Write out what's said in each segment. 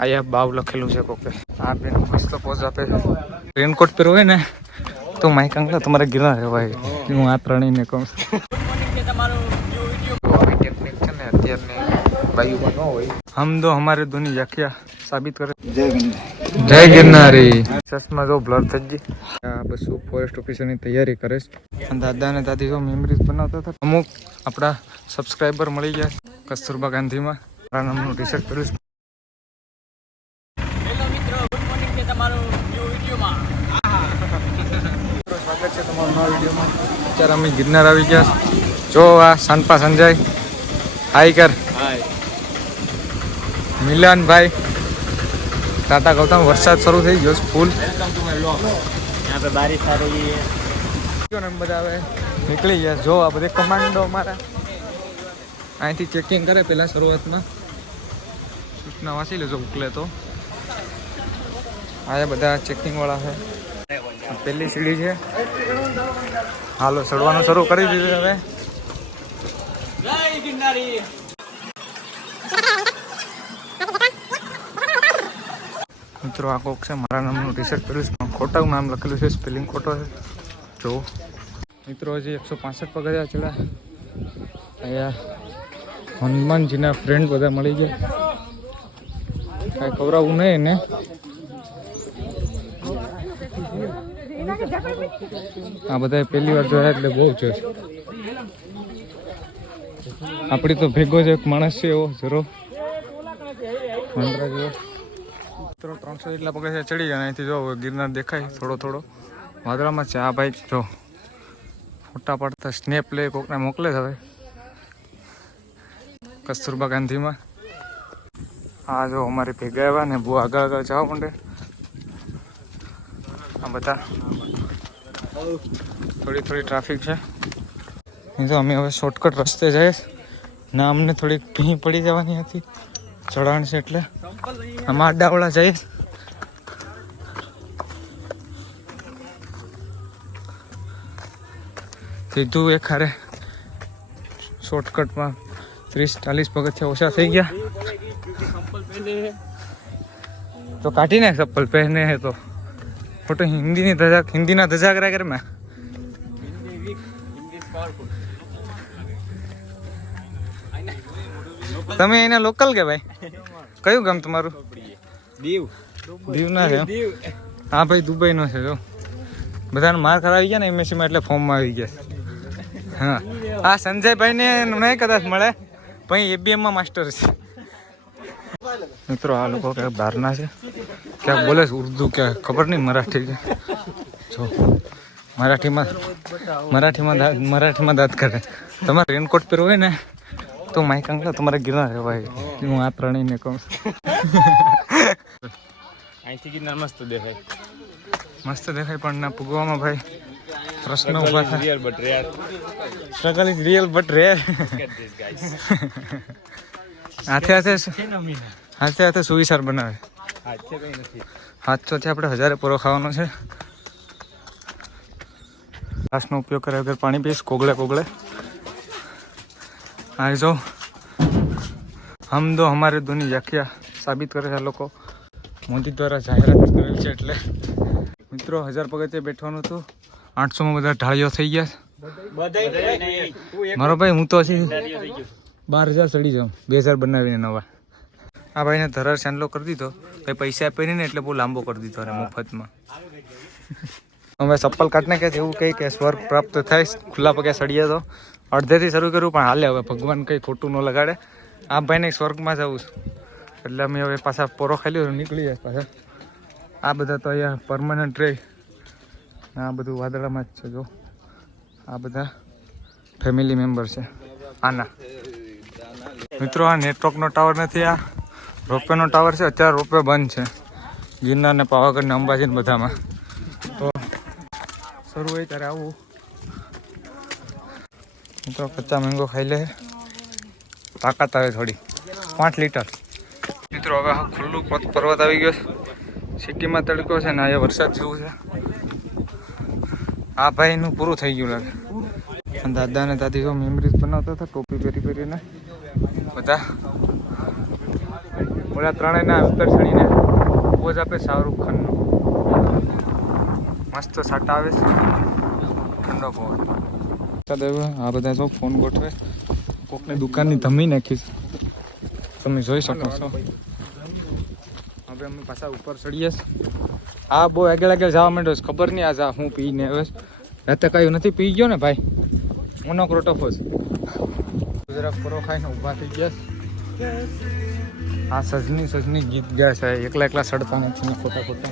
અહીંયા બાવ લખેલું છે કોકે. આ બેન મસ્ત પોઝ આપે છે. રેનકોટ પહેરો હોય ને તો માઇક અંકલ તમારે ગિરનાર રહેવાય. હું આ ત્રણેયને કહું આવી ટેકનિક છે ને અત્યારની બાયુમાં ન હોય. હમ તો હમારે દોની વ્યાખ્યા સાબિત કરે. જય ગિરનારી. ચશ્મા જો બ્લર થઈ ગઈ. આ બસો ફોરેસ્ટ ઓફિસરની તૈયારી કરે છે. દાદા અને દાદી જો મેમરીઝ બનાવતા હતા. અમુક આપણા સબસ્ક્રાઈબર મળી ગયા કસ્તુરબા ગાંધીમાં. મારા નામનું ટી શર્ટ પહેર્યું છે હેલો મિત્રો ગુડ મોર્નિંગ છે તમારું વિડીયોમાં. અત્યારે અમે ગિરનાર આવી ગયા જો આ સંપા સંજય. હાઈ કર. મિલનભાઈ. ટાટા ગૌતમ વરસાદ શરૂ થઈ ગયો ફૂલ. બારિશ આ રહી બધા હવે નીકળી ગયા. જો આ બધે કમાન્ડો અમારા. અહીંથી ચેકિંગ કરે પહેલાં શરૂઆતમાં. સૂચના વાંચી લેજો ઉકલે તો. આ બધા ચેકિંગ વાળા છે. આ પહેલી સીડી છે. હાલો ચડવાનું શરૂ કરી દીધું હવે. મિત્રો, આ કોક છે, મારા નામનું ટી શર્ટ પહેર્યું છે. ખોટાનું નામ લખેલું છે સ્પેલિંગ ખોટો છે. જો. મિત્રો, હજી એકસો પાસઠ પગથિયા ચડ્યા. અહીંયા હનુમાનજીના ફ્રેન્ડ બધા મળી ગયા. કાંઈ ખવડાવવું નહીં ને આ બધા પહેલી વાર જોયા એટલે બહુ જોશ. આપણી તો ભેગો જ એક માણસ છે એવો, જરો. ત્રણસો જેટલા પગથિયા ચડી ગયા અહીંથી જો ગિરનાર દેખાય થોડો થોડો. વાદળામાં છે આ ભાઈ જો. ફોટા પાડતા સ્નેપ લે, કોકને મોકલે હવે. કસ્તુરબા ગાંધીમાં. આ જો અમારી ભેગા આવ્યા ને, બહુ આગળ આગળ જવા માંડે. આ બધા. થોડી થોડી ટ્રાફિક છે. નહીં તો અમે હવે શોર્ટકટ રસ્તે જઈએ. ના, અમને થોડીક ભીં પડી જવાની હતી. ચઢાણ છે એટલે. આમાં આડાવડા જઈએ. સીધું એક હારે શોર્ટકટમાં ત્રીસ, ચાલીસ પગથિયા ઓછા થઈ ગયા. તો કાઢી નાખ ચપ્પલ પહેરને હે તો. ખોટું હિન્દીની ધજા હિન્દીના ધજા કર્યા કરે મેં. તમે એના લોકલ કે ભાઈ? કયું ગામ તમારું? દીવ. દીવના છે હા ભાઈ દુબઈનો છે જો. બધાને માર કરાવી ગયા ને એમએસસીમાં એટલે ફોર્મમાં આવી ગયા. હા. આ સંજયભાઈને નહીં કદાચ મળે પણ એબીએમમાં માસ્ટર છે. મિત્રો આ લોકો ક્યાંક બહારના છે. ક્યાંક બોલે છે ઉર્દુ ક્યાંક ખબર નહીં મરાઠી કે જો મરાઠીમાં મરાઠીમાં દાંત મરાઠીમાં દાંત કરે તમારે રેનકોટ પહેરવો હોય ને તો માઇક અંકલ તમારે ગિરનાર રહેવાય હું આ ત્રણેયને કહું અહીંથી ગિરનાર મસ્ત દેખાય. મસ્ત દેખાય પણ ના પૂગવામાં ભાઈ પ્રશ્ન ઊભા થાય. Real but rare struggle is real but rare guys હાથે હાથે હાથે હાથે સુવિચાર બનાવે. હા છે નથી. હાથોથી આપણે હજારે પૂરો ખાવાનો છે. ગ્લાસનો ઉપયોગ કર્યા વગર પાણી પીશ કોગળે કોગળે. આ જો હમ દો અમારે દોની વ્યાખ્યા સાબિત કરે છે આ લોકો. મોદી દ્વારા જાહેરાત કરેલ છે એટલે. મિત્રો હજાર પગથિયે બેઠવાનું હતું. આઠસોમાં બધા ઢાળીઓ થઈ ગયા. મારો ભાઈ હું તો હજી બાર હજાર ચડી જાઉં. બે હજાર બનાવીને નવા. આ ભાઈને ધરાર ચાંદલો કરી દીધો. ભાઈ પૈસા આપીને ને એટલે બહુ લાંબો કરી દીધો અને મફતમાં. હવે ચપ્પલ કાઢને કે એવું કહી કે સ્વર્ગ પ્રાપ્ત થાય ખુલ્લા પગે સડીએ તો. અડધેથી શરૂ કર્યું પણ હાલે હવે ભગવાન કંઈ ખોટું ન લગાડે. આ ભાઈને સ્વર્ગમાં જવું છું. એટલે અમે હવે પાછા પોરો ખાઈ લીધો નીકળી જાય પાછા. આ બધા તો અહીંયા પરમાનન્ટ રહી. આ બધું વાદળામાં જ છે જો. આ બધા ફેમિલી મેમ્બર છે. આના. મિત્રો આ નેટવર્કનો ટાવર નથી આ. રોપવેનો ટાવર છે, અત્યારે રોપવે બંધ છે. ગિરનાર ને પાવાગઢ ને અંબાજી ને બધામાં. તો શરૂ હોય ત્યારે આવું. મિત્રો, કચ્ચા મેંગો ખાઈ લે. તાકાત આવે થોડી. પાંચ લીટર. મિત્રો, હવે ખુલ્લું પર્વત આવી ગયો છે. સિટીમાં તડકો છે ને અહીંયા વરસાદ જેવું છે. આ ભાઈનું પૂરું થઈ ગયું લાગે. દાદા ને દાદી મેમરીઝ બનાવતા હતા, ટોપી પહેરી પહેરીને. બધા ઓલા ત્રણેયના અંતર ચડીને પોઝ આપે શાહરૂખ ખાનનો. મસ્ત સાટા આવે છે. ઠંડો પવન. આ બધા જો ફોન ગોઠવે. કોકની દુકાનની ધમી નાખીશ તમે જોઈ શકો છો. હવે અમે પાછા ઉપર ચડીએ. આ બહુ આગળ આગળ જવા માંડ્યો ખબર નહીં આ હું પીને હવે. રાતે કયું નથી, પી ગયો ને ભાઈ? મોનોક્રોટોફો ગુજરાત પરો ખાઈને ઊભા થઈ ગયા. આ સજની સજની ગીત ગાય છે. એકલા એકલા સડતા નથી ને ખોટા ખોટા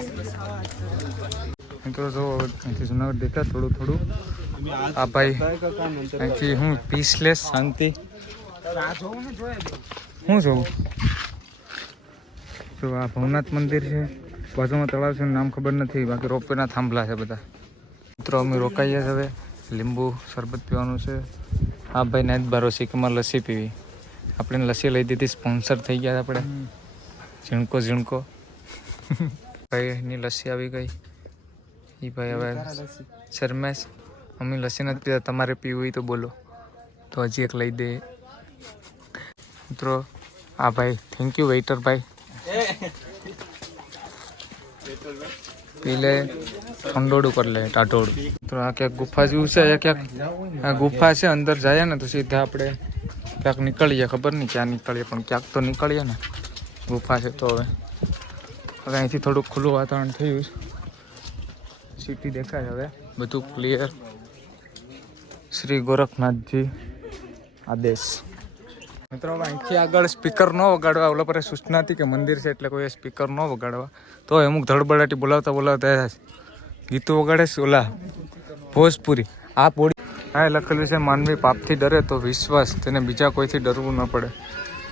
મિત્રો જો, અહીંથી જુનાગઢ દેખાય થોડું થોડું. આ ભાઈ, અહીંથી હું પીસલેસ, શાંતિ. શું જોઉં જો આ ભવનાથ મંદિર છે. બાજુમાં તળાવ છે નામ ખબર નથી. બાકી રોપવેના થાંભલા છે બધા. મિત્રો, અમે રોકાઈએ હવે. લીંબુ શરબત પીવાનું છે. આ ભાઈ, નાઈટ બારો સિકમાં લસ્સી પીવી. આપણે લસ્સી લઈ દીધી સ્પોન્સર થઈ ગયા આપણે. ઝીણકો ઝીણકો. ભાઈની લસ્સી આવી ગઈ. એ ભાઈ હવે શરમેશ અમે લસ્સી નથી પીતા તમારે પીવું હોય તો બોલો. તો હજી એક લઈ દે. મિત્રો આ ભાઈ થેન્ક યુ વેઇટર ભાઈ. પી લે ઠંડોડું કરી લે ટાટોડું તો આ ક્યાંક ગુફા જેવું છે ક્યાંક આ ગુફા છે અંદર જાય ને તો સીધા આપણે ક્યાંક નીકળીએ, ખબર નહીં ક્યાં નીકળીએ, પણ ક્યાંક તો નીકળીએ ને. ગુફા છે તો હવે. હવે અહીંથી થોડુંક ખુલ્લું વાતાવરણ થયું સિટી દેખાય હવે. બધું ક્લિયર શ્રી ગોરખનાથજી આદેશ. મિત્રો અહીંથી આગળ સ્પીકર ન વગાડવા, ઓલા પર સૂચના હતી કે મંદિર છે એટલે કોઈ સ્પીકર ન વગાડવા. તો અમુક ધડબડાટી બોલાવતા બોલાવતા ગીતો વગાડે છે ઓલા ભોજપુરી. આ પોડી હા લખેલું છે માનવી પાપથી ડરે તો વિશ્વાસ, તેને બીજા કોઈથી ડરવું ન પડે.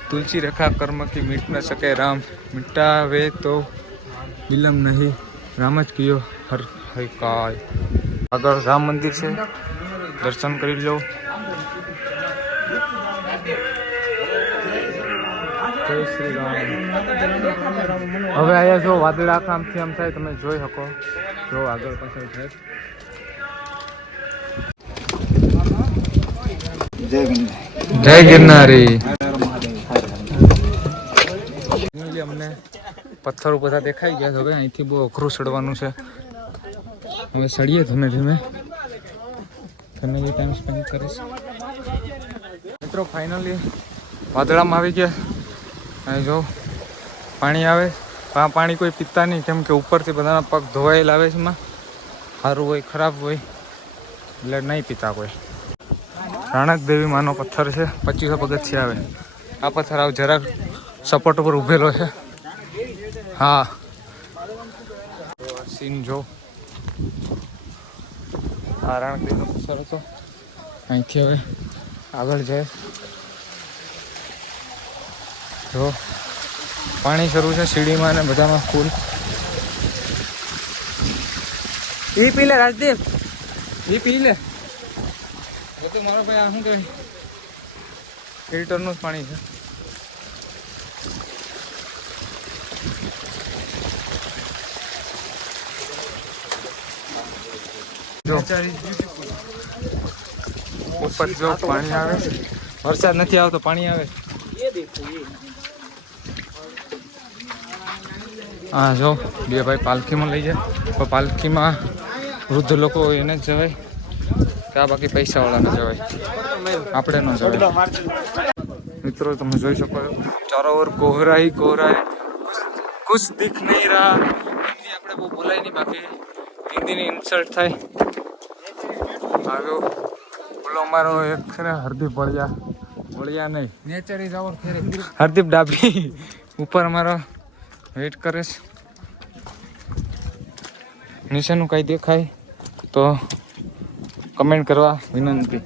તુલસી રેખા કર્મ કી મીટ ન શકે રામ, મિટાવે તો વિલંબ નહીં. રામ જ કયો હર હૈ કાય. આગળ રામ મંદિર છે. દર્શન કરી લો. હવે અહીંયા જો વાદળા કામથી આમ થાય તમે જોઈ શકો. જો આગળ પાછળ થાય જય ગિરનારી. અમને પથ્થરો બધા દેખાઈ ગયા છે. હવે અહીંથી બહુ અઘરું ચડવાનું છે. હવે ચડીએ ધીમે ધીમે. ફેમિલી ટાઈમ સ્પેન્ડ કરીશ. મિત્રો ફાઇનલી વાદળામાં આવી ગયા. અહીં જો પાણી આવે. આ પાણી કોઈ પીતા નહીં, કેમ કે ઉપરથી બધાના પગ ધોવાયેલા આવે છે એમાં. સારું હોય, ખરાબ હોય. એટલે નહીં પીતા કોઈ. રાણક દેવી માનો પથ્થર છે. પચીસો પગથિયા આવે. આ પથ્થર આવ જરાક સપોર્ટ ઉપર ઊભેલો છે. હા. સીન જો. આ રાણક દેવીનો પથ્થર હતો. અહીંથી હવે આગળ જાય. જો. પાણી શરૂ છે સીડીમાં ને બધામાં ફૂલ. ઈ પી લે રાજદીપ ઈ પી લે. એ મારો ભાઈ, આ શું કહે? ફિલ્ટરનું જ પાણી છે. ઉપર જો પાણી આવે. વરસાદ નથી આવતો, પાણી આવે. હા, જો, બે ભાઈ પાલખીમાં લઈ જાય પાલખીમાં વૃદ્ધ લોકો એને જ જવાય. ત્યાં બાકી પૈસાવાળાને ન જવાય આપણે ન જવાય મિત્રો તમે જોઈ શકો છો. ચારો ઓર કોહરાઈ કોહરાઈ. કોહરા દીખ નહીં રહા. હિન્દી આપણે બહુ બોલાય નહીં બાકી. હિન્દીની ઇન્સલ્ટ થાય. આવ્યો બોલો અમારો એક છે ને હરદીપ વળિયા. વળિયા નહીં. નેચર ઇઝ અવર હરદીપ ડાબી ઉપર અમારો વેઇટ કરે છે નીચેનું કાંઈ દેખાય તો કમેન્ટ કરવા વિનંતી.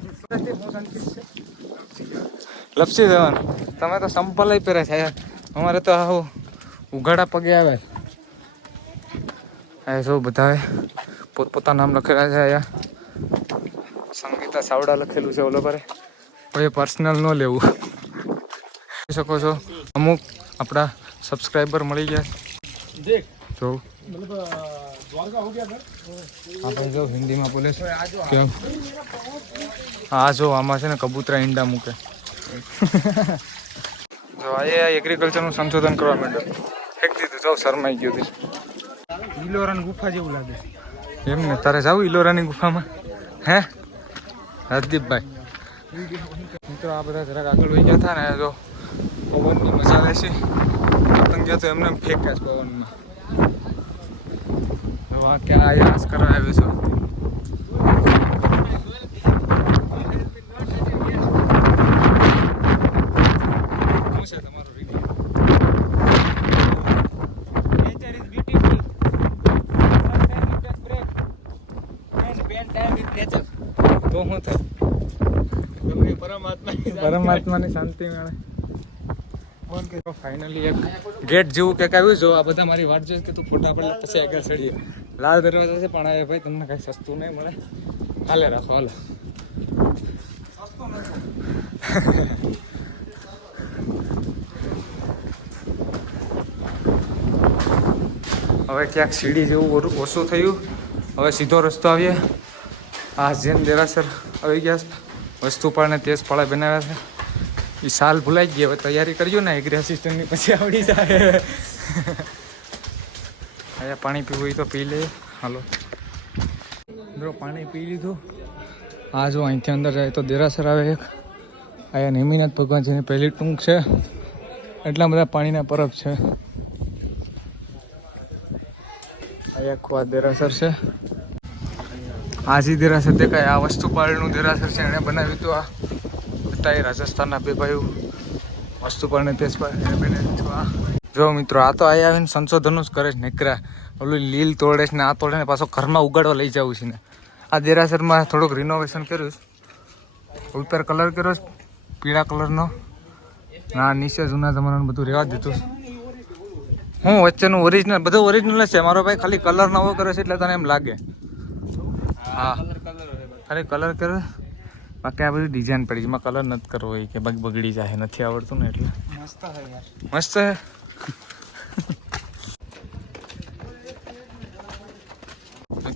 લપસી જવાનું તમે તો સંપલ પહેરે છે. અમારે તો આવું ઉઘાડા પગે આવે. આ જો બધા પોતપોતા નામ લખેલા છે અહીંયા. સંગીતા સાવડા લખેલું છે ઓલો પર. કોઈ પર્સનલ ન લેવું. જોઈ શકો છો અમુક આપણા સબસ્ક્રાઈબર મળી ગયા. જો. આપણે જો હિન્દીમાં બોલે છે. કેમ? હા જો આમાં છે ને કબૂતરા ઈંડા મૂકે. જો આ એગ્રીકલ્ચરનું સંશોધન કરવા માંડ્યો. ફેંકી દીધું જાઉં શરમાઈ ગયો તે ઈલોરાની ગુફા જેવું લાગે એમ ને તારે જાવ ઇલોરાની ગુફામાં? હે? રાજદીપભાઈ. મિત્રો આ બધા જરાક આગળ વહી ગયા હતા ને જો પવનની મજા લેશે. પતંગિયા તો એમને એમ ફેંક્યા છે પવનમાં. Take break and spend time with nature. તો હું થાય? તમે પરમાત્માની પરમાત્માની શાંતિ મળે. ફાઇનલી એક ગેટ જેવું કંઈક આવ્યું જો આ બધા મારી વાટ જોઈએ કે તું ફોટા પડે પછી આગળ ચડીએ. લાલ દરવાજા છે, પણ આ ભાઈ તમને કાંઈ સસ્તું નહીં મળે. હાલે રાખો, હાલો. હવે ક્યાંક સીડી જેવું ઓછું થયું. હવે સીધો રસ્તો આવીએ. આ જૈન દેરાસર આવી ગયા છે. પણ તેજ પાળા બનાવ્યા છે. એ સાલ ભૂલાઈ ગઈ, હવે તૈયારી કરજો ને એગ્રી અસિસ્ટન્ટની પછી આવડી જાય. પાણી પીવું હોય તો પી લઈએ હાલો. મિત્રો પાણી પી લીધું. આ જો અહીંથી અંદર જાય તો દેરાસર આવે એક. અહીંયા નેમિનાથ ભગવાન જેની પહેલી ટૂંક છે. એટલા બધા પાણીના પરબ છે. અહીંયા આખું આ દેરાસર છે. આજી દેરાસર દેખાય, આ વસ્તુપાળનું દેરાસર છે. એણે બનાવ્યું હતું આ. બધા રાજસ્થાનના બે ભાઈઓ વસ્તુ પાળને તેજ બનાવ્યું હતું બને જો મિત્રો, આ તો અહીંયા આવીને સંશોધનો જ કરે છે, નીકળ્યા. ઓલું લીલ તોડે છે ને આ તોડે ને પાછો ઘરમાં ઉગાડવા લઈ જવું છે ને. આ દેરાસરમાં થોડુંક રિનોવેશન કર્યું છે. ઉપર કલર કર્યો છે પીળા કલરનો ના. નીચે જૂના જમાનાનું બધું રહેવા દીધું છે. હું વચ્ચેનું ઓરિજિનલ બધું ઓરિજિનલ જ છે. મારો ભાઈ ખાલી કલર નવો કર્યો છે એટલે તને એમ લાગે. હા. ખાલી કલર કર્યો બાકી આ બધી ડિઝાઇન પડી છે. એમાં કલર નથી કરવો હોય કે બગ બગડી જાય. નથી આવડતું ને એટલે. મસ્ત છે યાર. મસ્ત છે.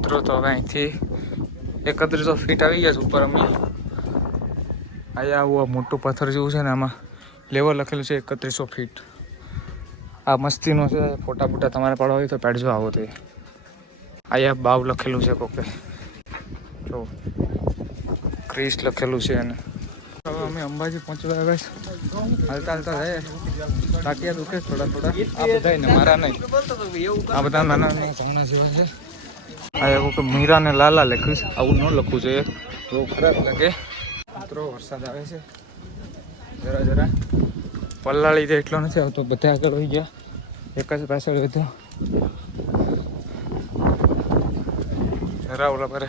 મિત્રો, તો હવે અહીંથી એકત્રીસો ફીટ આવી ગયા છે ઉપર અમે. અહીંયા આવું આ મોટું પથ્થર જેવું છે ને, આમાં લેવલ લખેલું છે એકત્રીસો ફીટ આ મસ્તીનો છે, ફોટા ફોટા તમારે પાડવા હોય તો પાડજો આવો તે. અહીંયા બાવ લખેલું છે કોકે. જો ક્રિસ લખેલું છે અને હવે અમે અંબાજી પહોંચવા આવ્યા છે. હાલતા હાલતા થાય ટાટિયા દુખે થોડા થોડા. આ બધા મારા નહીં. આ બધા નાના નાના ભાવના જેવા છે. આ એવું કે મીરા ને લાલા લખ્યું છે. આવું ન લખવું જોઈએ. બહુ ખરાબ લાગે. મિત્રો, વરસાદ આવે છે. જરા જરા. પલ્લાળી દે એટલો નથી આવતો, બધા આગળ હોઈ ગયા. એક જ પાછળ વધ્યો. જરા ઓલા.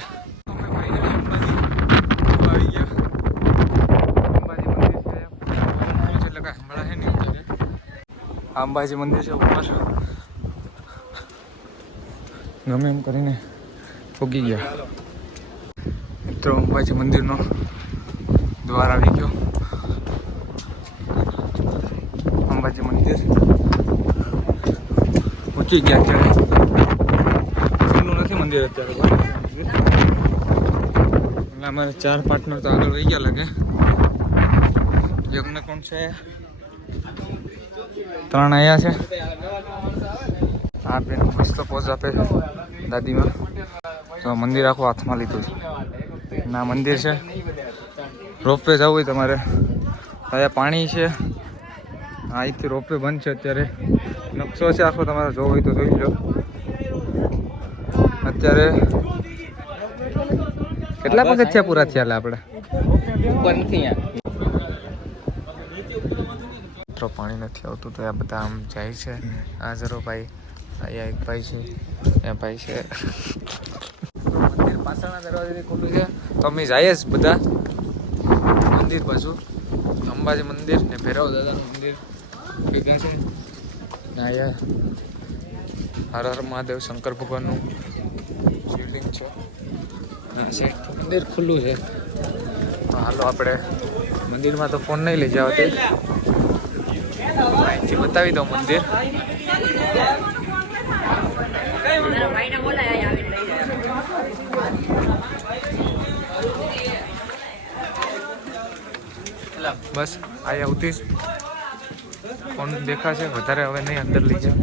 આ અંબાજી મંદિર છે. ઉપર. ગમે એમ કરીને પોગી ગયા. મિત્રો, અંબાજી મંદિરનો દ્વાર આવી ગયો. અંબાજી મંદિર. પહોંચી ગયા અત્યારે. જૂનું નથી મંદિર અત્યારે અમારે ચાર પાર્ટનર તો આગળ વહી ગયા લાગે. યજ્ઞ કોણ છે? ત્રણ અહીંયા છે. આ બેન મસ્ત પોઝ આપે છે. દાદીમાં. તો મંદિર આખું હાથમાં લીધું છે. ના મંદિર છે. રોપવે જવું હોય તમારે. અહીંયા પાણી છે. અહીંથી રોપવે બંધ છે અત્યારે. નકશો છે આખો તમારે જોવો હોય તો જોઈ લો. અત્યારે કેટલા પગથિયા પૂરા થયા આપણે ઉપર નથી પાણી નથી આવતું તો આ બધા આમ જાય છે. આ જરો ભાઈ. અહીંયા એક ભાઈ છે. એ ભાઈ છે. મંદિર પાછળના દરવાજેથી ખુલ્લું છે. તો અમે જઈએ જ બધા. મંદિર પાછું અંબાજી મંદિર ને ભૈરવ દાદાનું મંદિર. ભેગા છે? ને અહીંયા હર હર મહાદેવ, શંકર ભગવાનનું શિવલિંગ છે. આ મંદિર ખુલ્લું છે. હાલો આપણે મંદિરમાં તો ફોન નહીં લઈ જવા તે અહીંથી બતાવી દઉં મંદિર. બસ, આયા ઉતીશ ફોન દેખાશે, વધારે હવે નહીં અંદર લઈ જાવ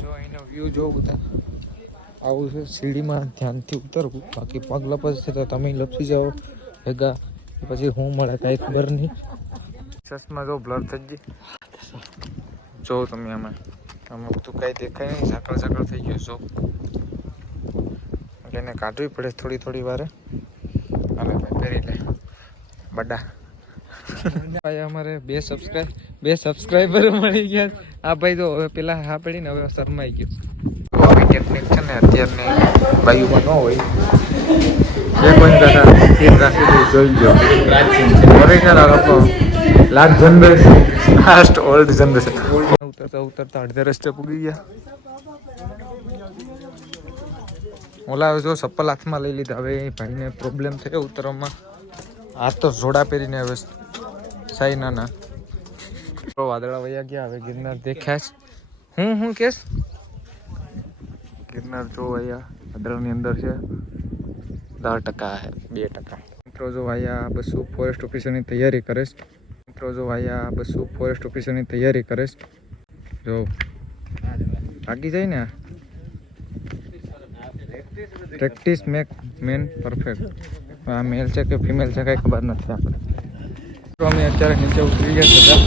જો અહીંનો વ્યૂ જો બધા. આવું છે સીડીમાં ધ્યાનથી ઉતરવું. બાકી પગ લપસશે તો તમે લપસી જાઓ ભેગા. પછી હું મળે કાંઈ ખબર નહીં. ચશ્મા જો બ્લર થઈ ગઈ. જો તમે આમાં. આમાં બધું કાંઈ દેખાય નહીં. ઝાકળ ઝાકળ થઈ ગયું જો. એને કાઢવી પડે થોડી થોડી વારે. હવે પહેરી લે. બડા. ભાઈ અમારે બે સબસ્ક્રાઈબ બે સબસ્ક્રાઈબર મળી ગયા. આ ભાઈ તો હવે પેલા હા પડીને હવે શરમાઈ ગયો. ટેકનિક છે ને, અત્યારની બાયુમાં ન હોય. એ કોઈ કથા એ રાખી જોઈ લો ઓરિજિનલ લોકો last generation last old generation ઉતરતા ઉતરતા અડધે રસ્તે પૂગી ગયા. ઓલા જો ચપ્પલ હાથમાં લઈ લીધા. હવે ભાઈને પ્રોબ્લેમ થયો ઉતરવામાં. આ તો જોડા પહેરીને હવે સાઈનાના તો વાદળા વયા ગયા, હવે ગિરનાર દેખ્યા જ હું હું કેસ? ગિરનાર જો અહીંયા વાદળાની અંદર છે, દસ ટકા છે, બે ટકા. મિત્રો જો અહીંયા બસો ફોરેસ્ટ ઓફિસરની તૈયારી કરે છે. મિત્રો જો અહીંયા બસો ફોરેસ્ટ ઓફિસરની તૈયારી કરે જો. લાગી જાય ને પ્રેક્ટિસ મેક મેન પરફેક્ટ આ મેલ છે કે ફિમેલ છે કાંઈ ખબર નથી આપણે. અમે અત્યારે નીચે ઉતરી ગયા હતા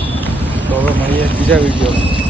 તો હવે મળીએ બીજા વીડિયો